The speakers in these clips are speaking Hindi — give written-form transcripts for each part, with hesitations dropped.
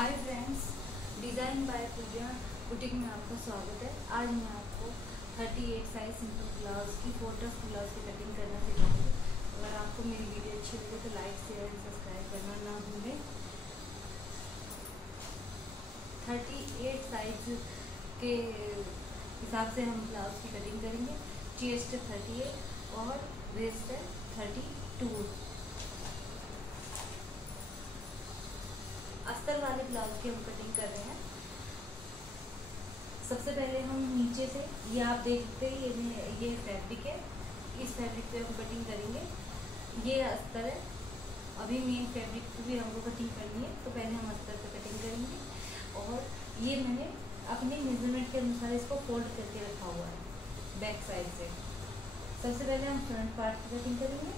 Hi friends, design by Pooja boutique में आपका स्वागत है। आज मैं आपको 38 साइज सिंपल ब्लाउज की फोटोस ब्लाउज की कटिंग करना सिखाऊंगी। अगर आपको मेरी वीडियो अच्छी लगे तो लाइक शेयर एंड सब्सक्राइब करना ना भूलें। 38 साइज के हिसाब से हम ब्लाउज की कटिंग करेंगे। चेस्ट 38 और वेस्ट है 32। अस्तर वाले ब्लाउज की हम कटिंग कर रहे हैं। सबसे पहले हम नीचे से, ये आप देख सकते हैं, ये फैब्रिक है। इस फैब्रिक पे हम कटिंग करेंगे। ये अस्तर है। अभी मेन फैब्रिक पे भी हमको कटिंग करनी है, तो पहले हम अस्तर पे कटिंग करेंगे। और ये मैंने अपने मेजरमेंट के अनुसार इसको फोल्ड करके रखा हुआ है बैक साइड से। सबसे पहले हम फ्रंट पार्ट की कटिंग करेंगे,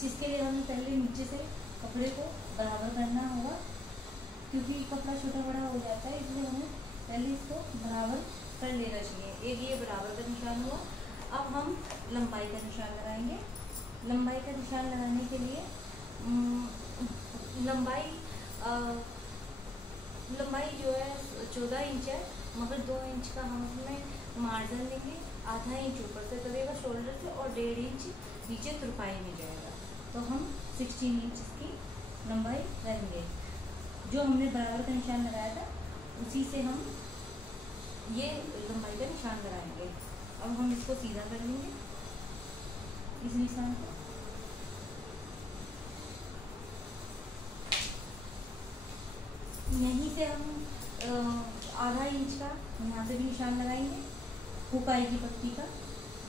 जिसके लिए हमें पहले नीचे से कपड़े को बराबर करना होगा, क्योंकि कपड़ा छोटा बड़ा हो जाता है, इसलिए हमें पहले इसको बराबर कर लेना चाहिए। एक ये बराबर का निशान हुआ। अब हम लंबाई का निशान लगाएंगे। लंबाई का निशान लगाने के लिए लंबाई जो है 14 इंच है, मगर 2 इंच का हम उसमें मार्जिन लेंगे। आधा इंच ऊपर से करेगा शोल्डर से और 1.5 इंच नीचे तुरपाई में जाएगा, तो हम 16 इंच की लंबाई रहेंगे। जो हमने बराबर का निशान लगाया था उसी से हम ये लंबाई का निशान लगाएंगे। अब हम इसको सीधा कर लेंगे, इस निशान को। यहीं से हम आधा इंच का यहाँ से भी निशान लगाएंगे हुकाई की पट्टी का।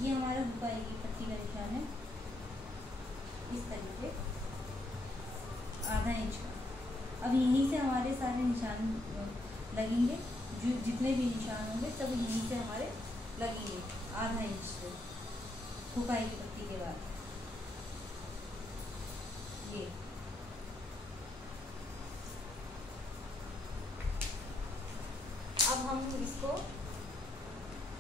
ये हमारा हुकाई की पट्टी का निशान है, इस तरीके आधा इंच का। अब यहीं से हमारे सारे निशान लगेंगे, जो जितने भी निशान होंगे सब यहीं से हमारे लगेंगे आधा इंच से हुकाई की पट्टी के बाद। ये अब हम इसको,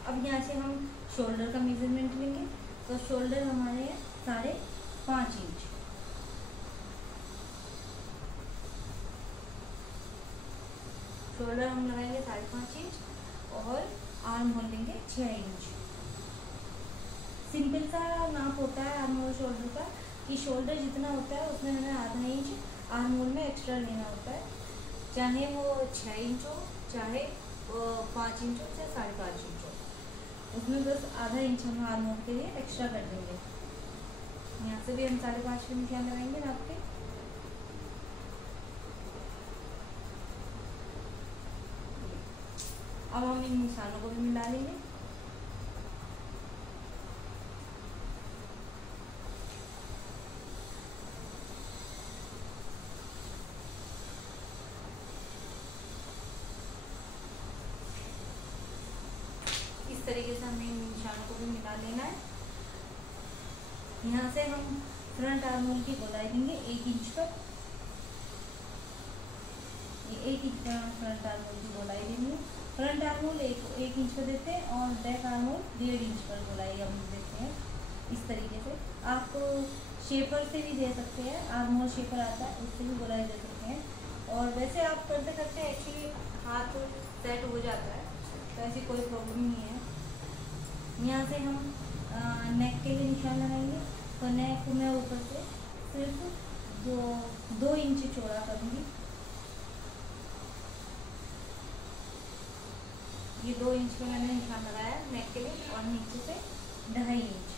अब यहाँ से हम शोल्डर का मेजरमेंट लेंगे। तो शोल्डर हमारे 5.5 इंच। शोल्डर हम लगाएंगे 5.5 इंच और आर्म होल लेंगे 6 इंच। सिंपल सा नाप होता है आर्म होल शोल्डर का, कि शोल्डर जितना होता है उसमें हमें आधा इंच आर्म होल में एक्स्ट्रा लेना होता है, चाहे वो 6 इंच हो, चाहे 5 इंच हो, चाहे 5.5 इंच हो। उसमें बस आधा इंच हम आर्म होल के लिए एक्स्ट्रा कर देंगे। यहाँ से भी हम 5.5 पे निशान लगाएंगे नाप के। अब हम इन निशानों को भी मिला लेंगे। इस तरीके से हमें इन निशानों को भी मिला लेना है। यहाँ से हम फ्रंट आर्म होल की गोलाई देंगे 1 इंच पर। ये 1 इंच पर फ्रंट आर्म होल की गोलाई देंगे। फ्रंट आर्म होल 1 इंच पर देते हैं और बैक आर्म होल 1.5 इंच पर गोलाई हम देते हैं। इस तरीके से आप शेपर से भी दे सकते हैं, आर्म होल शेपर आता है, उससे भी गोलाई दे सकते हैं। और वैसे आप करते करते एक्चुअली हाथ सेट हो जाता है, तो ऐसी कोई प्रॉब्लम नहीं है। यहाँ से हम नेक के लिए निशान लगाएंगे। तो नेक मैं ऊपर से सिर्फ 2 इंच चौड़ा करूँगी। ये 2 इंच का मैंने निशान लगाया नेक के लिए, और नीचे से 2.5 इंच।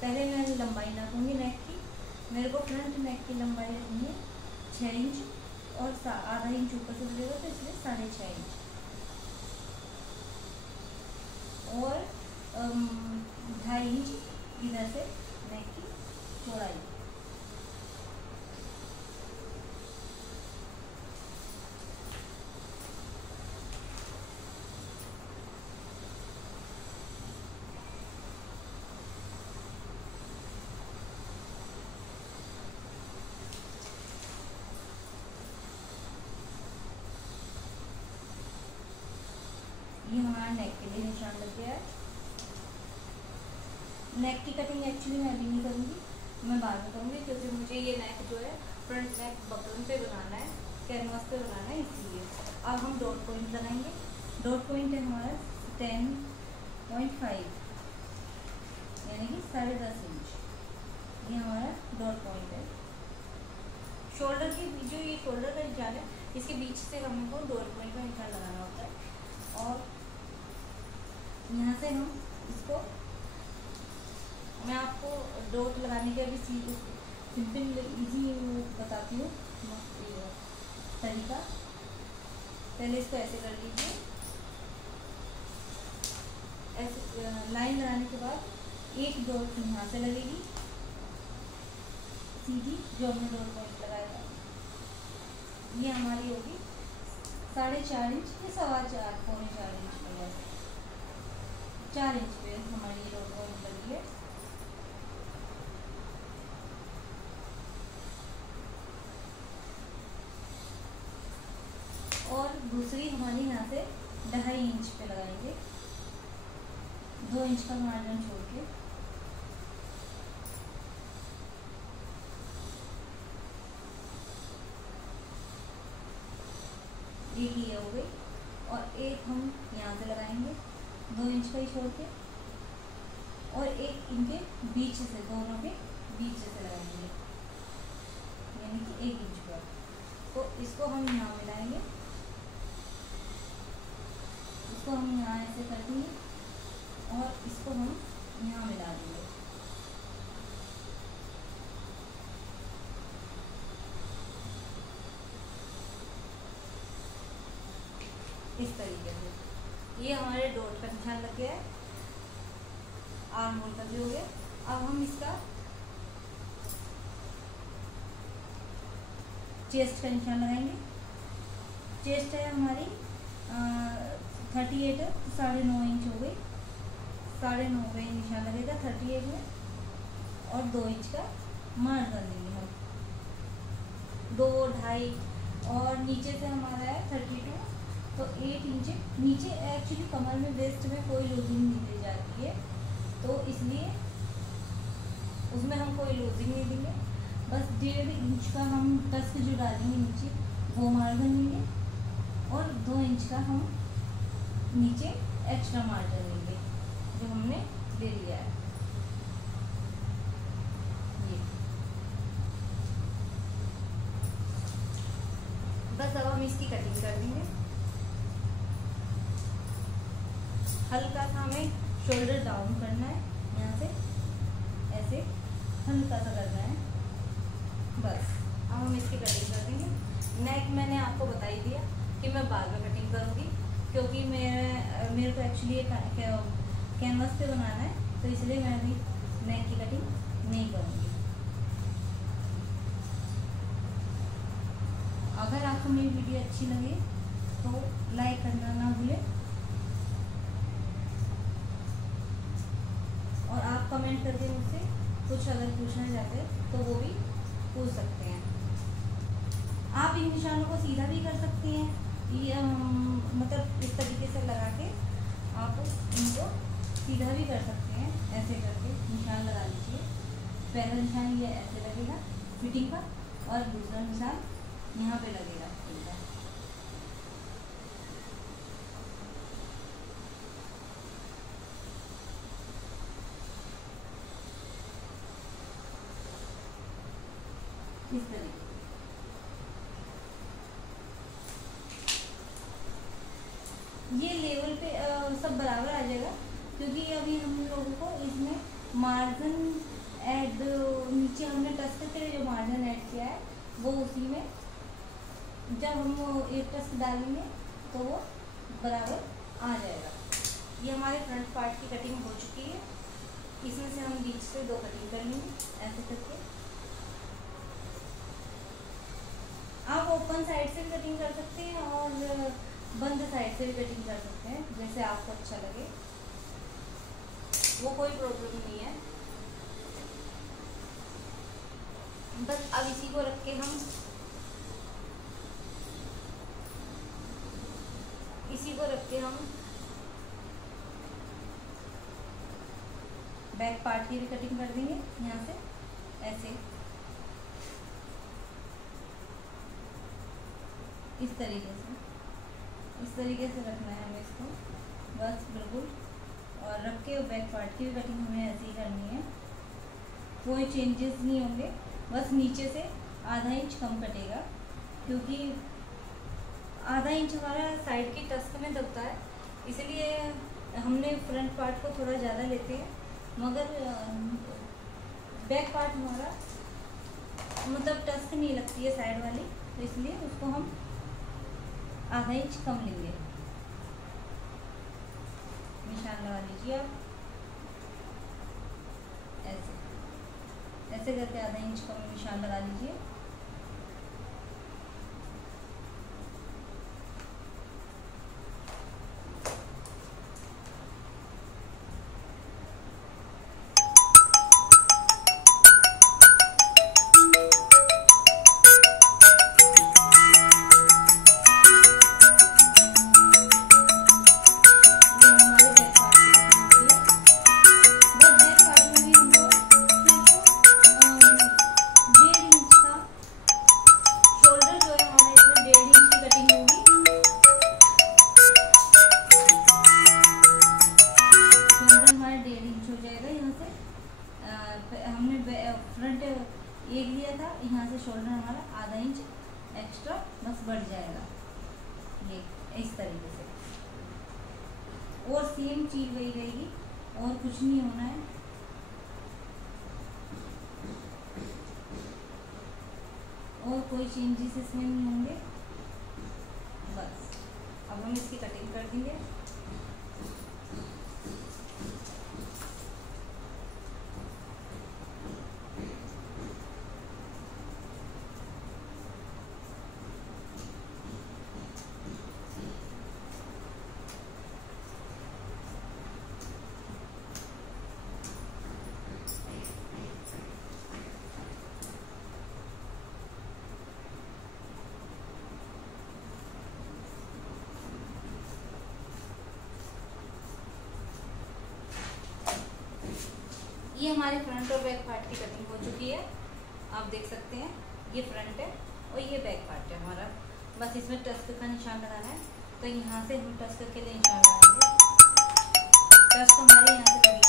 पहले मैं लंबाई नापूंगी नेक की। मेरे को फ्रंट नेक की लंबाई रखनी है 6 इंच और आधा इंच ऊपर से लगेगा, तो इसलिए 6.5 इंच। और 2.5 इंच इधर से नेक की चौड़ाई। ये हमारा नेक के लिए निशान लग गया है। नेक की कटिंग एक्चुअली मैं अभी नहीं करूँगी, मैं बाद में करूँगी, क्योंकि मुझे ये नेक जो है फ्रंट नेक बटन पे बनाना है, कैनवास पे बनाना है, इसीलिए। अब हम डॉट पॉइंट लगाएंगे। डॉट पॉइंट है हमारा 10.5 यानी कि 10.5 इंच, ये हमारा डॉट पॉइंट है। शोल्डर के जो ये शोल्डर का निशान है, इसके बीच से हमको डॉट पॉइंट का निशान लगाना होता है। और यहाँ से हम इसको, मैं आपको डॉट लगाने के अभी सिंपल इजी बताती हूँ तरीका। पहले इसको ऐसे कर लीजिए, ऐसे लाइन लगाने के बाद एक डॉट यहाँ से लगेगी सीधी, जो हमने डॉट पॉइंट लगाया था। ये हमारी होगी 4.5 इंच या 4.25 पौने 4 इंच पे, 4 इंच पे हमारी डॉट पॉइंट लगी है। और दूसरी हमारी यहाँ से 2.5 इंच पे लगाएंगे, 2 इंच का मार्जिन छोड़ के। एक ये हो गई, और एक हम यहाँ से लगाएंगे 2 इंच का ही छोड़ के, और एक इनके बीच से, दोनों के बीच से लगाएंगे, यानी कि 1 इंच पर। तो इसको हम यहाँ मिलाएंगे, इसको हम यहाँ ऐसे कर देंगे, और इसको हम यहाँ मिला देंगे। इस तरीके से ये हमारे डॉट का निशान लग गया है, आर्म होल का भी हो गया। अब हम इसका चेस्ट का निशान लगाएंगे। चेस्ट है हमारी 38 है, तो 9.5 इंच हो गई, 9.5 का निशान लगेगा 38 में, और 2 इंच का मार्जिन देंगे हम, 2, 2.5। और नीचे से हमारा है 32, तो 8 इंच नीचे। एक्चुअली कमर में, वेस्ट में कोई लूजिंग नहीं दी जाती है, तो इसलिए उसमें हम कोई लूजिंग नहीं देंगे। बस 1.5 इंच का हम टस्क जो डालेंगे नीचे, वो मार्जिन देंगे, और 2 इंच का हम नीचे एक्स्ट्रा मार्जिन देंगे, जो हमने ले लिया है। ये बस अब हम इसकी कटिंग कर देंगे। हल्का सा हमें शोल्डर डाउन करना है, यहाँ से ऐसे हल्का सा करना है, बस। अब हम इसकी कटिंग कर देंगे। नेक मैंने आपको बता ही दिया कि मैं बाद में कटिंग करूँगी, क्योंकि मेरे को एक्चुअली कैनवास पे बनाना है, तो इसलिए मैं अभी नेक की कटिंग नहीं करूँगी। अगर आपको मेरी वीडियो अच्छी लगे तो लाइक करना ना भूलें, और आप कमेंट करके मुझसे कुछ अगर पूछना चाहते हैं तो वो भी पूछ सकते हैं। आप इन निशानों को सीधा भी कर सकते हैं, ये मतलब इस तरीके से लगा के आप इनको सीधा भी कर सकते हैं। ऐसे करके निशान लगा लीजिए। पहला निशान ये ऐसे लगेगा फिटिंग का, और दूसरा निशान यहाँ पे लगेगा फिटिंग का। इस तरीके ये लेवल पे सब बराबर आ जाएगा, क्योंकि अभी हम लोगों को इसमें मार्जिन ऐड, नीचे हमने टस्क पे जो मार्जिन ऐड किया है वो उसी में, जब हम एक टस्क डालेंगे तो वो बराबर आ जाएगा। ये हमारे फ्रंट पार्ट की कटिंग हो चुकी है। इसमें से हम बीच से 2 कटिंग कर लेंगे ऐसे करके। आप ओपन साइड से भी कटिंग कर सकते हैं और बंद साइड से भी कटिंग कर सकते हैं, जैसे आपको अच्छा लगे, वो कोई प्रॉब्लम नहीं है। बस अब इसी को रख के हम बैक पार्ट की भी कटिंग कर देंगे यहाँ से ऐसे इस तरीके से रखना है हमें इसको, बस बिल्कुल। और रख के बैक पार्ट की भी कटिंग हमें ऐसे ही करनी है, कोई चेंजेस नहीं होंगे, बस नीचे से आधा इंच कम कटेगा, क्योंकि आधा इंच हमारा साइड की टस्क में दबता है, इसलिए हमने फ्रंट पार्ट को थोड़ा ज़्यादा लेते हैं, मगर बैक पार्ट हमारा मतलब टस्क नहीं लगती है साइड वाली, तो इसलिए उसको हम आधा इंच कम लेंगे। निशान लगा लीजिए आप, ऐसे करके आधा इंच कम निशान लगा लीजिए। फ्रंट एक लिया था, यहाँ से शोल्डर हमारा आधा इंच एक्स्ट्रा बस बढ़ जाएगा, ये इस तरीके से। और सेम चीज वही रहेगी, और कुछ नहीं होना है। और कोई चेंजेस इसमें नहीं होंगे, बस। अब हम इसकी कटिंग कर देंगे। ये हमारे फ्रंट और बैक पार्ट की कटिंग हो चुकी है, आप देख सकते हैं। ये फ्रंट है और ये बैक पार्ट है हमारा। बस इसमें टस्क का निशान लगाना है, तो यहाँ से हम टस्क के लिए निशान लगाएंगे। टस्क हमारे यहाँ से लगेगी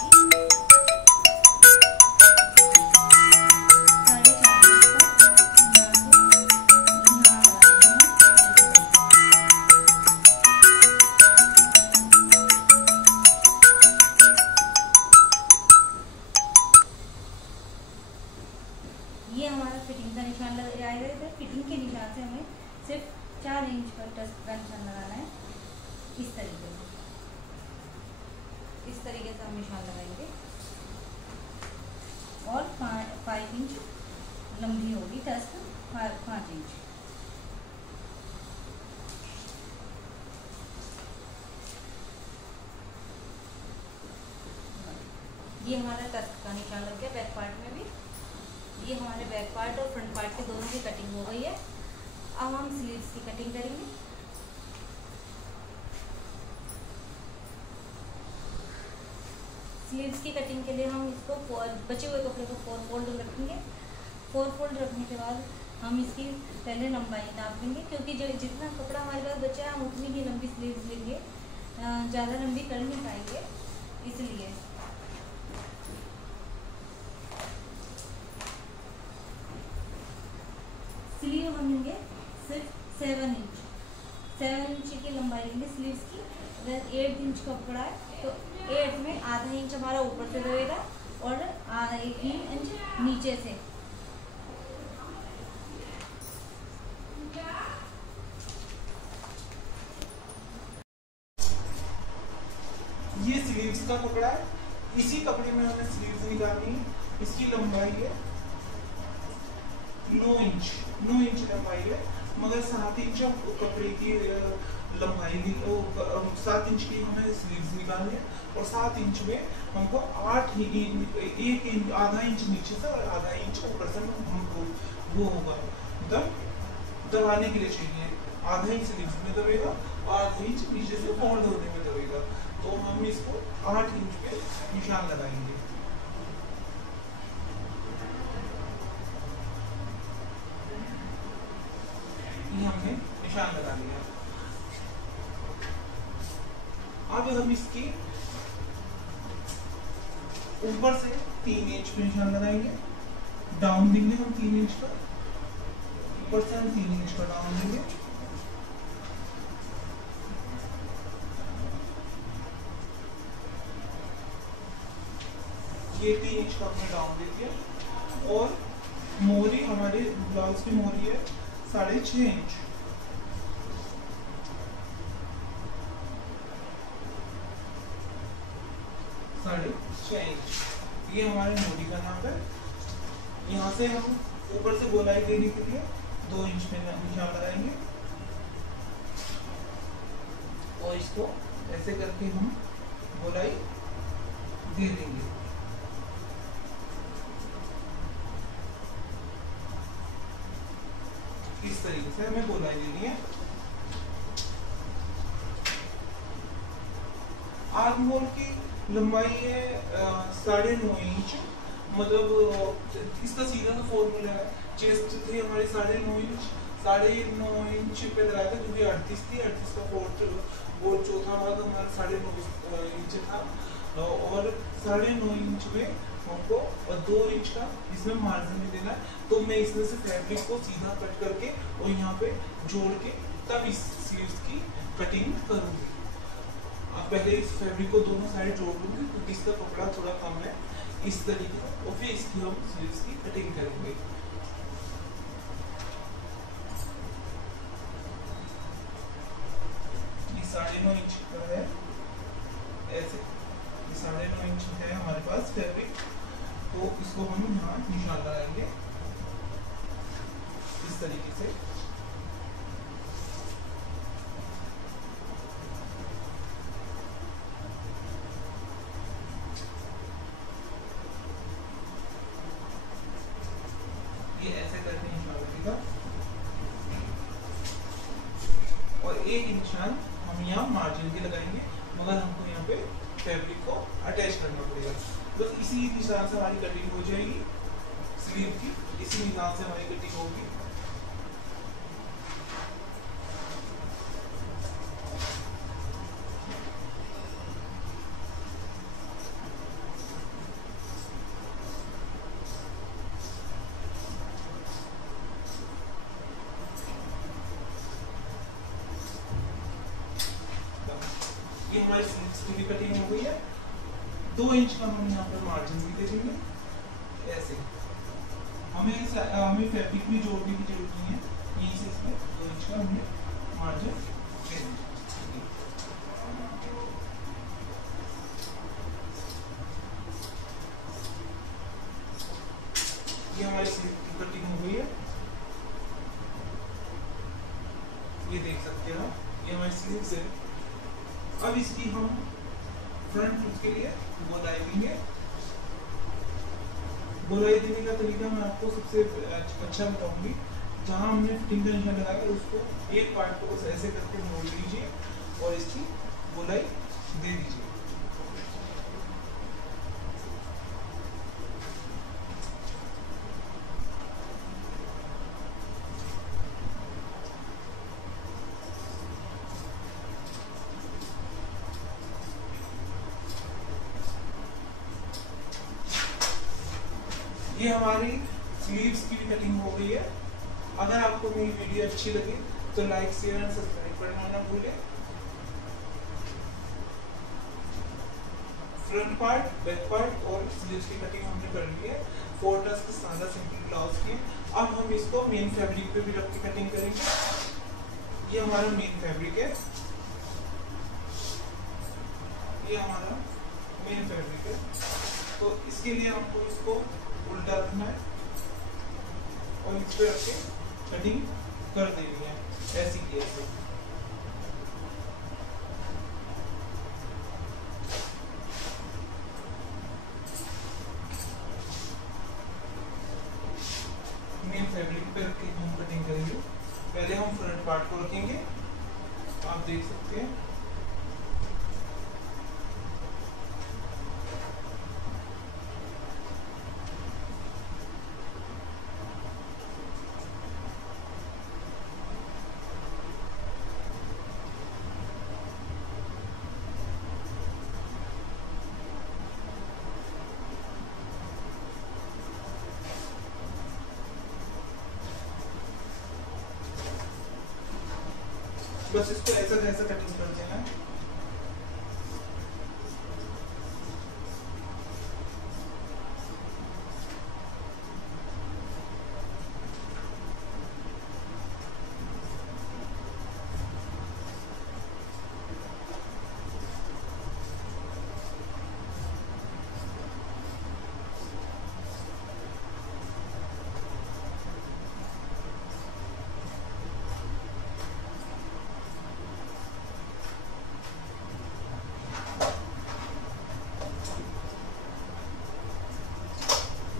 4.5 ये हमारा फिटिंग का निशान आएगा। इधर फिटिंग के निशान से हमें सिर्फ 4 इंच पर टस्क का निशान लगाना है। इस तरीके से हम निशान लगाएंगे, और 5 इंच लंबी होगी टस्क, 5 इंच। ये हमारा टस्क का निशान लग गया बैक पार्ट में भी। ये हमारे बैक पार्ट और फ्रंट पार्ट के दोनों की कटिंग हो गई है। अब हम स्लीव्स की कटिंग करेंगे। स्लीव्स की कटिंग के लिए हम इसको बचे हुए कपड़े को 4 फोल्ड रखेंगे। 4 फोल्ड रखने के बाद हम इसकी पहले लंबाई नाप लेंगे, क्योंकि जो जितना कपड़ा हमारे पास बचा है हम उतनी ही लंबी स्लीव्स लेंगे, ज़्यादा लंबी कर नहीं पाएंगे, इसलिए। स्लीव हम लेंगे सिर्फ 7 इंच की लंबाई लेंगे स्लीव्स की। अगर 8 इंच का कपड़ा है तो 8 में आधा इंच हमारा ऊपर से रहेगा और 1 इंच नीचे से। ये स्लीव्स का कपड़ा है, इसी कपड़े में हमें स्लीव्स निकालनी है। इसकी लंबाई है 9 इंच लंबाई है, मगर 7 इंच कपड़े की लंबाई 7 इंच की हमें स्लीव्स निकालनी है। और 7 इंच में हमको 1 इंच आधा इंच नीचे से और आधा इंच ऊपर से हमको वो होगा दबाने के लिए चाहिए। आधा इंच स्लीव्स में दबेगा और आधा इंच नीचे से फोल्ड होने में दबेगा। तो हम इसको 8 इंच पे निशान लगाएंगे। हमने निशान लगा लिया। अब हम इसकी ऊपर से 3 इंच पे निशान लगाएंगे, डाउन देंगे हम 3 इंच का, ऊपर से हम 3 इंच का डाउन देंगे। ये 3 इंच का हमने डाउन दे दिया। और मोरी, हमारे ब्लाउज की मोरी है 6.5 इंच। ये हमारे मोरी का नाप है। यहाँ से हम ऊपर से गोलाई देने के लिए 2 इंच में निशान लगाएंगे और इसको ऐसे करके हम गोलाई दे देंगे। इस तरीके से हमें गोलाई देनी है। आर्म होल की लंबाई है 9.5 इंच, मतलब इसका सीधा तो फॉर्मूला है। चेस्ट थी हमारी 9.5 इंच, 9.5 इंच पे लगाया था क्योंकि 38 थी, 38 का वो चौथा भाग हमारा 9.5 इंच था। और 9.5 इंच में हमको 2 इंच का इसमें मार्जिन भी देना है। तो मैं इसमें से फैब्रिक को सीधा कट करके और यहाँ पे जोड़ के तब इस स्लीव्स की कटिंग करूँगी। अब पहले इस फैब्रिक को दोनों साइड जोड़ लूँगी क्योंकि इसका कपड़ा थोड़ा कम है, इस तरीके से, और फिर इसकी हम स्लीव्स की कटिंग करेंगे। ये 9.5 इंच का है, ऐसे 9.5 इंच है हमारे पास फैब्रिक। तो इसको हम यहाँ निशान लगाएंगे इस तरीके से। ये ऐसे करके निशान लगेगा और एक निशान हम यहाँ मार्जिन के लगाएंगे, मगर हमको यहाँ पे फैब्रिक को अटैच करना पड़ेगा। तो इसी निशान से हमारी कटिंग हो जाएगी स्लीव की, इसी निशान से हमारी कटिंग होगी। ये हमारी स्लीव्स की भी कटिंग हो गई है। 2 इंच का हम यहाँ पर मार्जिन भी दे देंगे ऐसे। हमें फैब्रिक भी जोड़ने की जरूरत नहीं है, यहीं से इसमें 2 इंच का हमने मार्जिन दे देंगे। ये हमारी स्लीव की कटिंग हो गई है, ये देख सकते हैं आप, ये हमारी स्लीव्स है। अब इसकी हम फ्रंट लुक के लिए गोलाई देंगे। गोलाई देने का तरीका मैं आपको सबसे अच्छा बताऊंगी। जहां हमने फिटिंग का निशान लगाया उसको एक पार्ट को बस ऐसे करके मोड़ लीजिए और इसकी गोलाई दे दीजिए। ये हमारी स्लीव्स की भी कटिंग हो गई है। अगर आपको मेरी वीडियो अच्छी लगी तो लाइक, शेयर एंड सब्सक्राइब करना ना भूलें। फ्रंट पार्ट, बैक पार्ट और स्लीव्स की कटिंग हमने कर ली है। 4 टक्स के सादा सिंपल ब्लाउज की। अब हम इसको मेन फैब्रिक पे भी रख के कटिंग करेंगे। ये हमारा मेन फैब्रिक है, ये हमारा मेन फैब्रिक है। तो इसके लिए हमको इसको उल्टा रखना है और इस पे रख के कटिंग कर देनी है ऐसी की ऐसे। मेन फैब्रिक पे रख के हम कटिंग करेंगे। पहले हम फ्रंट पार्ट को रखेंगे, आप देख सकते हैं। बस इसको ऐसा कैसे कटिंग कर देना है।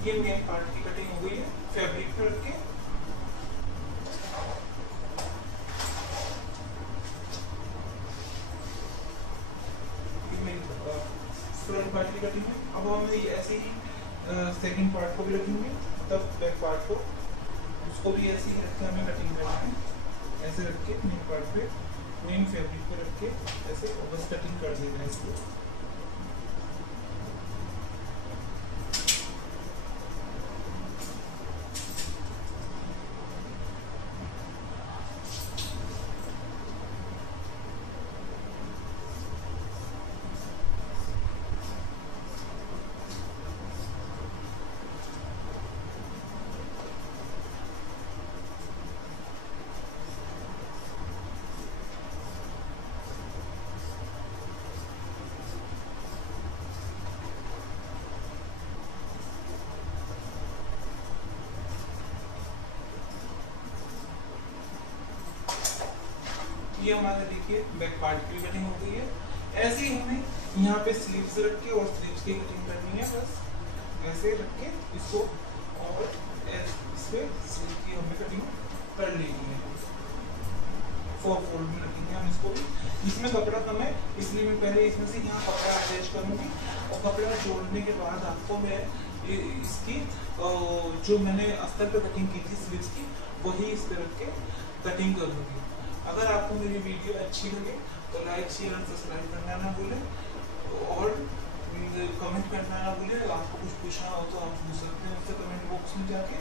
ये मेन पार्ट की कटिंग हो गई है फैब्रिक पर रख के। फ्रंट पार्ट की कटिंग है। अब हम ऐसे ही सेकंड पार्ट को भी रखेंगे, तब बैक पार्ट को उसको भी ऐसे ही रख के हमें कटिंग करना है। ऐसे रख के मेन पार्ट पे मेन फैब्रिक पे रख के ऐसे बस कटिंग कर देना है इसको। ये हमारा देखिए बैक पार्ट की कटिंग हो गई है। ऐसे ही हमें यहाँ पे स्लीव्स रख के और स्लीव्स की कटिंग करनी है। बस ऐसे रख के इसको और इस पे स्लीव की हमें कटिंग कर लेनी है। 4 फोल्ड में रखेंगे हम इसको भी। इसमें कपड़ा कम है इसलिए मैं पहले इसमें से यहाँ कपड़ा अटैच करूँगी और कपड़ा जोड़ने के बाद आपको मैं इसकी जो मैंने अस्तर पे कटिंग की थी स्लीव्स की वही इस पे रख के कटिंग करूँगी। अगर आपको मेरी वीडियो अच्छी लगे तो लाइक शेयर और सब्सक्राइब करना ना भूलें और कमेंट करना ना भूलें। आपको कुछ पूछना हो तो आप पूछ सकते हैं मुझसे कमेंट बॉक्स में जाके।